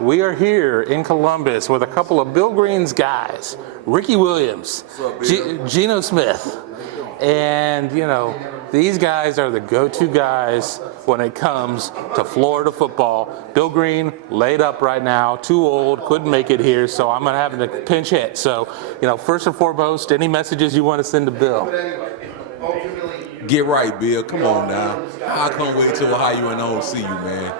We are here in Columbus with a couple of Bill Greene's guys, Ricky Williams, Geno Smith, and these guys are the go-to guys when it comes to Florida football. Bill Greene laid up right now, too old, couldn't make it here, so I'm gonna have to pinch hit. So, first and foremost, any messages you want to send to Bill? Get right, Bill. Come on now. I can't wait till Ohio and I don't see you, man.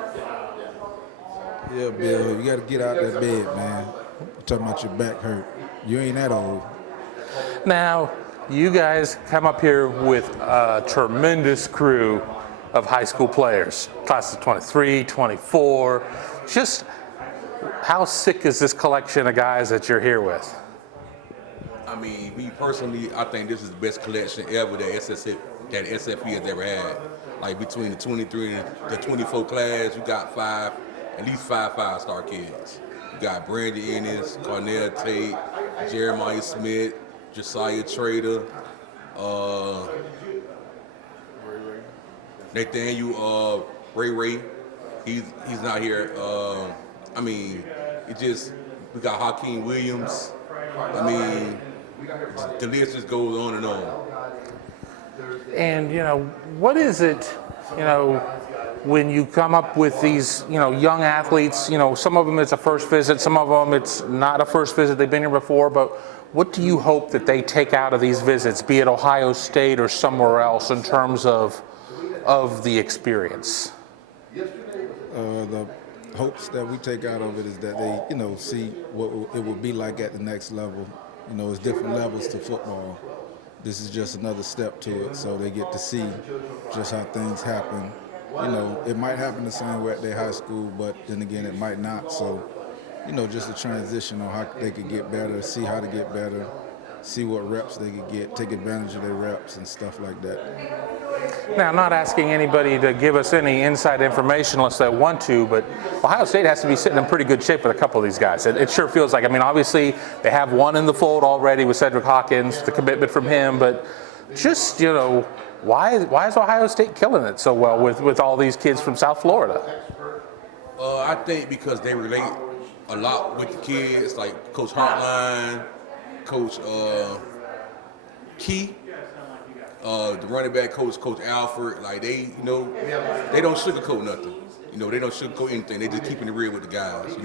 Yeah, Bill, you got to get out that bed, man. You're talking about your back hurt. You ain't that old. Now, you guys come up here with a tremendous crew of high school players, class of 23, 24. Just how sick is this collection of guys that you're here with? I mean, me personally, I think this is the best collection ever that SFP has ever had. Like between the 23 and the 24 class, you got at least five five-star kids. You got Brandon Ennis, Cornell Tate, Jeremiah Smith, Josiah Trader, Nathaniel Ray. He's not here. We got Hakeem Williams. The list just goes on and on. And what is it, when you come up with these, young athletes, some of them it's a first visit, some of them it's not a first visit, they've been here before, but what do you hope that they take out of these visits, be it Ohio State or somewhere else, in terms of the experience? The hopes that we take out of it is that they, see what it will be like at the next level. It's different levels to football. This is just another step to it, so they get to see just how things happen. It might happen the same way at their high school, but then again, it might not. So, just a transition on how they could get better, see how to get better, see what reps they could get, take advantage of their reps and stuff like that. Now, I'm not asking anybody to give us any inside information unless they want to, but Ohio State has to be sitting in pretty good shape with a couple of these guys. It sure feels like, obviously they have one in the fold already with Cedric Hawkins, the commitment from him, but just, why is Ohio State killing it so well with all these kids from South Florida? I think because they relate a lot with the kids, like Coach Hartline, Coach Key, the running back coach Alfred. Like they don't sugarcoat nothing. They don't sugarcoat anything. They just keeping it real with the guys.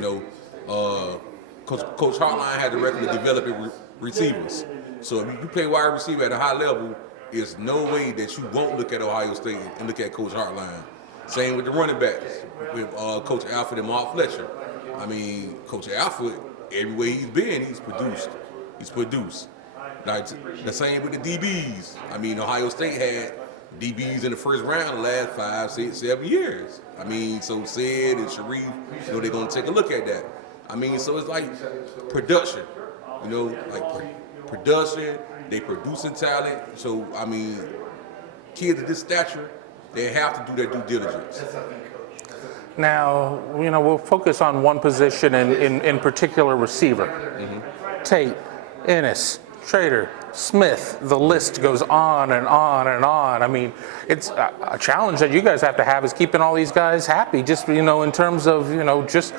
Coach Hartline had the record of developing receivers. So if you play wide receiver at a high level, there's no way that you won't look at Ohio State and look at Coach Hartline. Same with the running backs with Coach Alfred and Mark Fletcher. Coach Alfred, everywhere he's been, he's produced. Like the same with the DBs. Ohio State had DBs in the first round the last 5, 6, 7 years. So Sid and Sharif, they're going to take a look at that. So it's like production. Production. They producing talent. So kids of this stature, they have to do their due diligence. Now, we'll focus on one position in particular, receiver. Mm-hmm. Tate, Ennis, Trader, Smith, the list goes on and on and on. It's a challenge that you guys have to have is keeping all these guys happy, just, in terms of, just,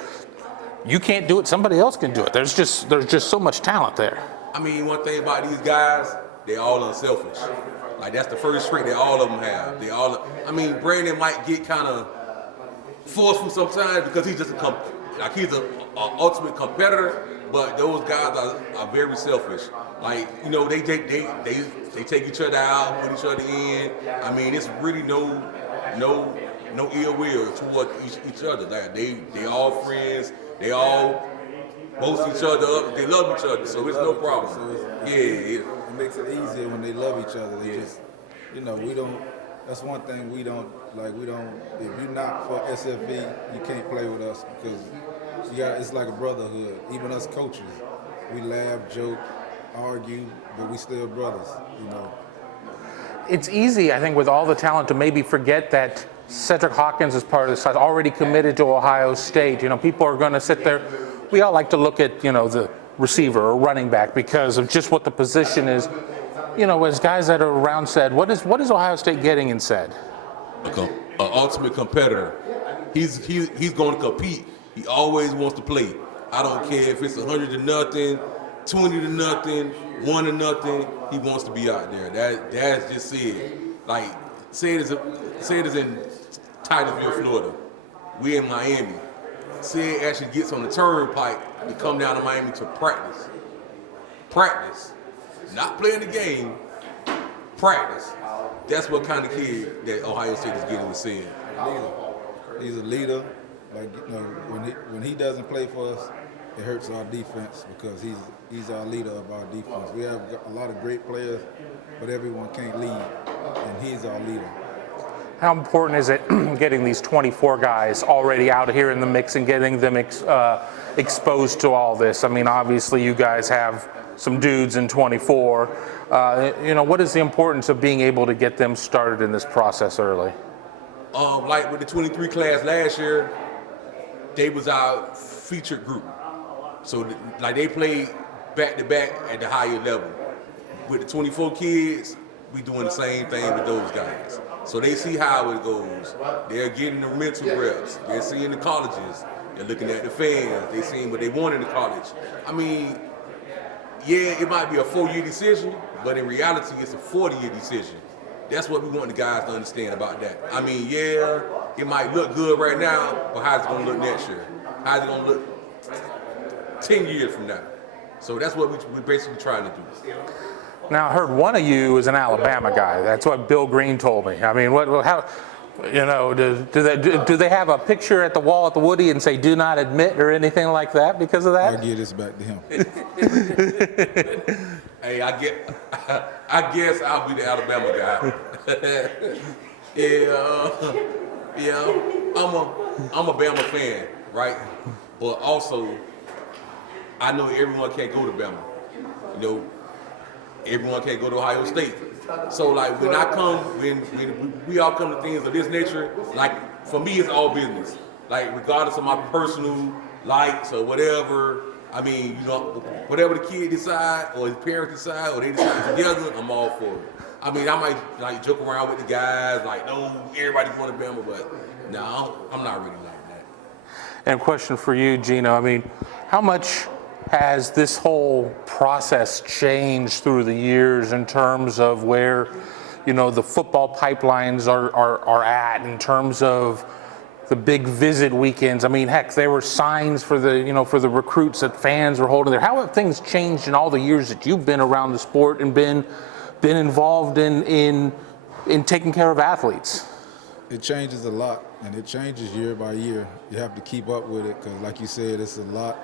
you can't do it, somebody else can do it. There's just so much talent there. One thing about these guys, they all unselfish. Like, that's the first trait that all of them have. Brandon might get kind of forceful sometimes because he's just he's an ultimate competitor, but those guys are very selfish. They take each other out, put each other in. It's really no ill will toward each other. Like they all friends. They all boast each other up. They love each other, so it's no problem. It makes it easier when they love each other. They just, we don't. That's one thing we don't. If you're not for SFV, you can't play with us because it's like a brotherhood. Even us coaches, we laugh, joke, argue, but we still brothers. It's easy, I think, with all the talent to maybe forget that Cedric Hawkins is part of this class, already committed to Ohio State. People are going to sit there. We all like to look at, the receiver or running back because of just what the position is. As guys that are around said, what is Ohio State getting in said? An ultimate competitor. He's going to compete He always wants to play. I don't care if it's 100-0, 20-0, 1-0. He wants to be out there. That's just it. Like say it is in Titusville, Florida. We in Miami. Say it actually gets on the turnpike to come down to Miami to practice. Practice. Not playing the game. Practice. That's what kind of kid that Ohio State is getting with Sid. He's a leader. Like, you know, when he doesn't play for us, it hurts our defense because he's our leader of our defense. We have a lot of great players, but everyone can't lead, and he's our leader. How important is it getting these 24 guys already out here in the mix and getting them exposed to all this? I mean, obviously you guys have some dudes in 24. What is the importance of being able to get them started in this process early? Like with the 23 class last year, they was our featured group. So like they played back to back at the higher level. With the 24 kids, we doing the same thing with those guys. So they see how it goes. They're getting the mental reps. They're seeing the colleges. They're looking at the fans. They're seeing what they want in the college. I mean, yeah, it might be a 4-year decision, but in reality, it's a 40-year decision. That's what we want the guys to understand about that. I mean, yeah, it might look good right now, but how's it going to look next year? How's it going to look 10 years from now? So that's what we're basically trying to do. Now, I heard one of you is an Alabama guy. That's what Bill Greene told me. I mean, do they have a picture at the wall at the Woody and say "Do not admit" or anything like that because of that? I'll give this back to him. Hey, I guess I'll be the Alabama guy. I'm a Bama fan, right? But also, I know everyone can't go to Bama. You know, everyone can't go to Ohio State. So like when we all come to things of this nature, like for me it's all business. Like regardless of my personal likes or whatever, I mean, you know, whatever the kid decide or his parents decide or they decide together, I'm all for it. I mean, I might like joke around with the guys, like, no, everybody's going to Bama, but no, I'm not really like that. And a question for you, Geno. I mean, how much has this whole process changed through the years in terms of where, the football pipelines are at in terms of the big visit weekends? I mean, heck, there were signs for the recruits that fans were holding there. How have things changed in all the years that you've been around the sport and been involved in taking care of athletes? It changes a lot, and it changes year by year. You have to keep up with it because, like you said, it's a lot.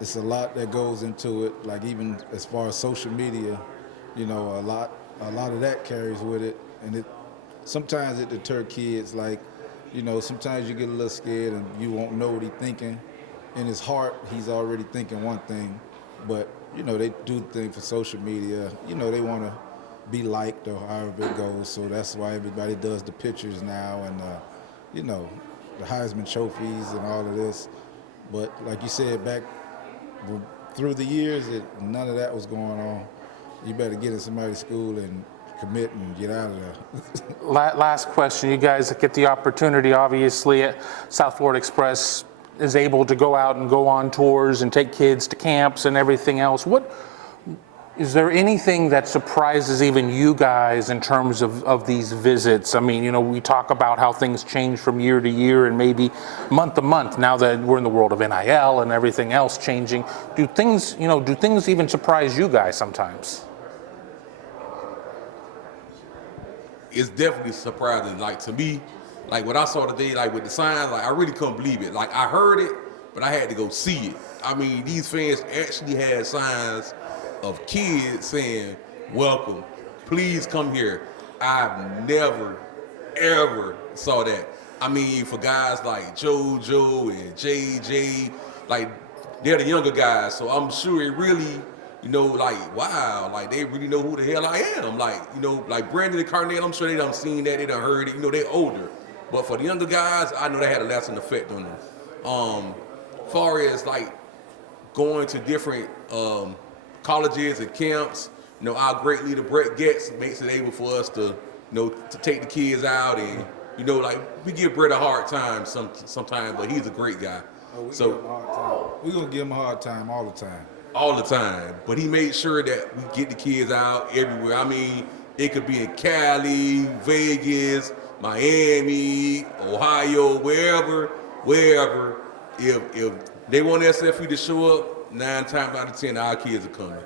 It's a lot that goes into it. Like even as far as social media, a lot of that carries with it, and sometimes it deters kids. Like, sometimes you get a little scared and you won't know what he's thinking. In his heart, he's already thinking one thing, but they do things for social media. They want to be liked or however it goes. So that's why everybody does the pictures now and the Heisman trophies and all of this. But like you said, back through the years, none of that was going on. You better get in somebody's school and commit and get out of there. Last question. You guys get the opportunity, obviously, at South Florida Express is able to go out and go on tours and take kids to camps and everything else. Is there anything that surprises even you guys in terms of these visits? I mean, we talk about how things change from year to year and maybe month to month now that we're in the world of NIL and everything else changing. Do things even surprise you guys sometimes? It's definitely surprising. Like to me, like what I saw today, like with the signs, like I really couldn't believe it. Like I heard it, but I had to go see it. I mean, these fans actually had signs of kids saying, "Welcome, please come here." I've never, ever saw that. I mean, for guys like JoJo and JJ, like they're the younger guys, so I'm sure it really, like wow, like they really know who the hell I am. Like, like Brandon and Carnell, I'm sure they done seen that, they done heard it. They're older, but for the younger guys, I know they had a lasting effect on them. Far as like going to different colleges and camps, our great leader Brett Getz makes it able for us to, to take the kids out and, like we give Brett a hard time sometimes, but he's a great guy. We're gonna give him a hard time all the time. All the time. But he made sure that we get the kids out everywhere. I mean, it could be in Cali, Vegas, Miami, Ohio, wherever. If they want SFU to show up, 9 times out of 10, our kids are coming.